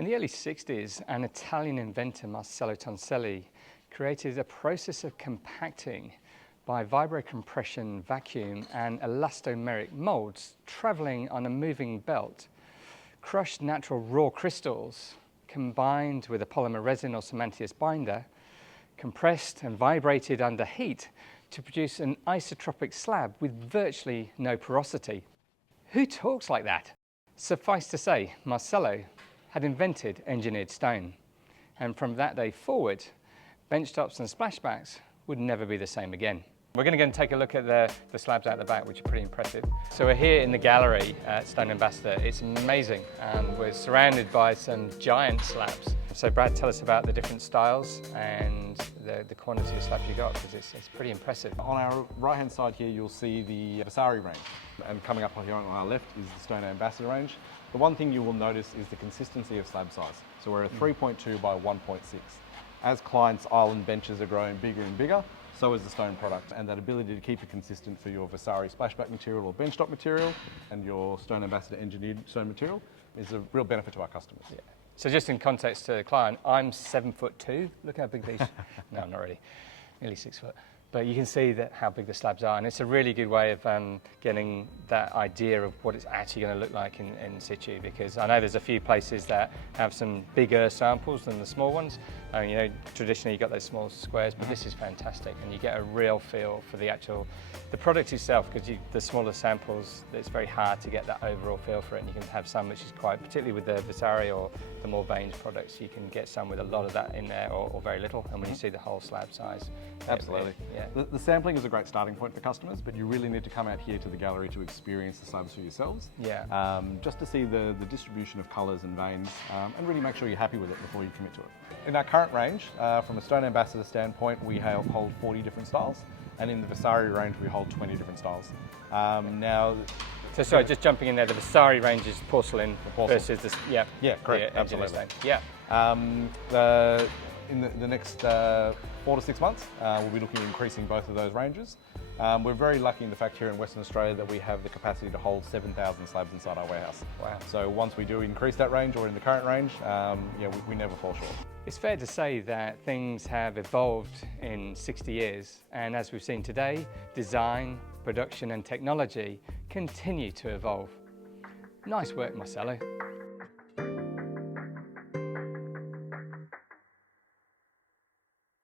In the early 60s, an Italian inventor, Marcello Tonselli, created a process of compacting by vibrocompression vacuum and elastomeric molds traveling on a moving belt. Crushed natural raw crystals combined with a polymer resin or cementitious binder, compressed and vibrated under heat to produce an isotropic slab with virtually no porosity. Who talks like that? Suffice to say, Marcello had invented engineered stone. And from that day forward, benchtops and splashbacks would never be the same again. We're going to go and take a look at the slabs out the back, which are pretty impressive. So we're here in the gallery at Stone Ambassador. It's amazing. We're surrounded by some giant slabs. So Brad, tell us about the different styles and the quantity of slabs you got, because it's pretty impressive. On our right-hand side here, you'll see the Vasari range. And coming up here on our left is the Stone Ambassador range. The one thing you will notice is the consistency of slab size. So we're a 3.2 by 1.6. As clients' island benches are growing bigger and bigger, so is the stone product, and that ability to keep it consistent for your Vasari splashback material or benchtop material and your Stone Ambassador engineered stone material is a real benefit to our customers. Yeah. So just in context to the client, I'm 7'2". Look how big these, no, not really, nearly 6 foot. But you can see that how big the slabs are, and it's a really good way of getting that idea of what it's actually going to look like in situ, because I know there's a few places that have some bigger samples than the small ones. You know, traditionally you've got those small squares, but this is fantastic, and you get a real feel for the product itself, because the smaller samples, it's very hard to get that overall feel for it, and you can have some which is quite, particularly with the Vasari or the more Baines products, you can get some with a lot of that in there or very little, and when you see the whole slab size. Absolutely. Yeah. The sampling is a great starting point for customers, but you really need to come out here to the gallery to experience the slabs for yourselves. Yeah. Just to see the distribution of colours and veins, and really make sure you're happy with it before you commit to it. In our current range, from a Stone Ambassador standpoint, we hold 40 different styles, and in the Vasari range, we hold 20 different styles. Now, so sorry, just jumping in there, the Vasari range is porcelain, versus this, yeah, correct, absolutely. Yeah. In the next 4 to 6 months, we'll be looking at increasing both of those ranges. We're very lucky in the fact here in Western Australia that we have the capacity to hold 7,000 slabs inside our warehouse. Wow. So once we do increase that range, or in the current range, we never fall short. It's fair to say that things have evolved in 60 years, and as we've seen today, design, production and technology continue to evolve. Nice work, Marcello.